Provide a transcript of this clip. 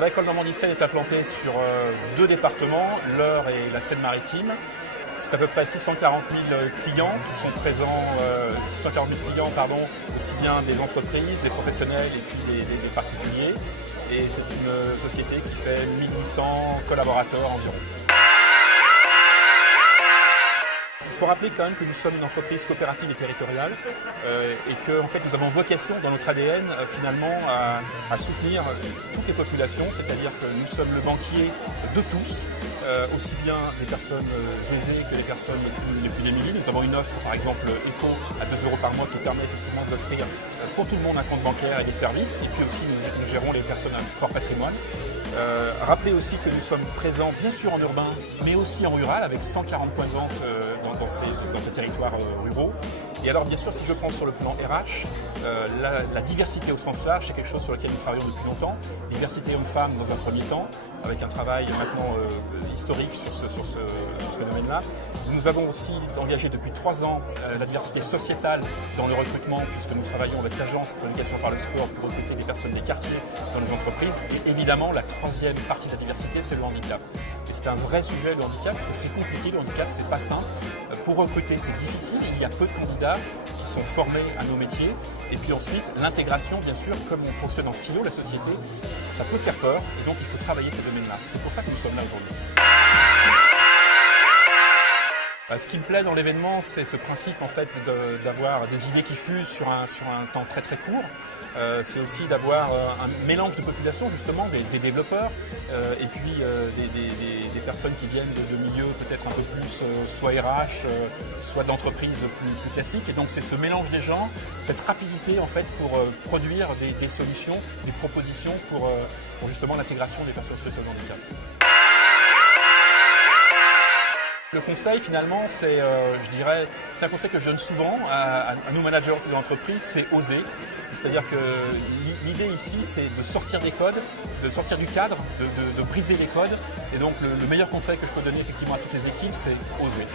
la École Normandie Seine est implantée sur deux départements, l'Eure et la Seine-Maritime. C'est à peu près 640 000 clients qui sont présents, 640 000 clients, aussi bien des entreprises, des professionnels et puis des particuliers. Et c'est une société qui fait 1800 collaborateurs environ. Il faut rappeler quand même que nous sommes une entreprise coopérative et territoriale et que en fait, nous avons vocation dans notre ADN finalement à soutenir toutes les populations, c'est-à-dire que nous sommes le banquier de tous, aussi bien des personnes aisées que des personnes les plus démunies. Nous avons une offre par exemple Eco à 2 € par mois qui permet effectivement d'offrir pour tout le monde un compte bancaire et des services, et puis aussi nous gérons les personnes à fort patrimoine. Rappelez aussi que nous sommes présents bien sûr en urbain, mais aussi en rural, avec 140 points de vente dans ces territoires ruraux. Et alors bien sûr, si je prends sur le plan RH, la diversité au sens large, c'est quelque chose sur lequel nous travaillons depuis longtemps. Diversité homme-femme dans un premier temps, avec un travail maintenant historique sur ce phénomène-là. Nous avons aussi engagé depuis 3 ans la diversité sociétale dans le recrutement, puisque nous travaillons avec l'Agence pour l'éducation par le sport pour recruter des personnes des quartiers dans nos entreprises. Et évidemment, la troisième partie de la diversité, c'est le handicap. Et c'est un vrai sujet, le handicap, parce que c'est compliqué, le handicap, c'est pas simple. Pour recruter, c'est difficile, il y a peu de candidats qui sont formés à nos métiers. Et puis ensuite, l'intégration, bien sûr, comme on fonctionne en silo, la société, ça peut faire peur, et donc il faut travailler ces domaines-là. C'est pour ça que nous sommes là aujourd'hui. Ce qui me plaît dans l'événement, c'est ce principe en fait d'avoir des idées qui fusent sur un temps très très court. C'est aussi d'avoir un mélange de population, justement, des développeurs et puis des personnes qui viennent de milieux peut-être un peu plus soit RH, soit d'entreprises plus classiques. Et donc c'est ce mélange des gens, cette rapidité en fait pour produire des solutions, des propositions pour justement l'intégration des personnes en situation de handicap. Le conseil, finalement, c'est un conseil que je donne souvent à nous managers aussi de l'entreprise, c'est oser. C'est-à-dire que l'idée ici, c'est de sortir des codes, de sortir du cadre, de briser les codes. Et donc, le meilleur conseil que je peux donner effectivement à toutes les équipes, c'est oser.